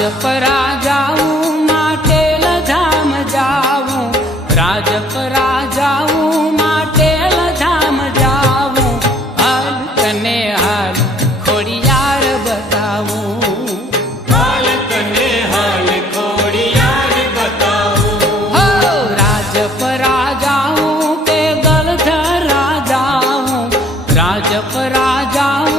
રાજપરા જાઉં માટે લધામ જાવું, રાજપરા જાઉં માટે લધામ જાવું, હાલ તને હાલ ખોડિયાર બતાવું, હાલ તને હાલ ખોડિયાર બતાવું. હો રાજપરા જાઉં કે ગલધરા જાઉં, રાજપરા જાઉં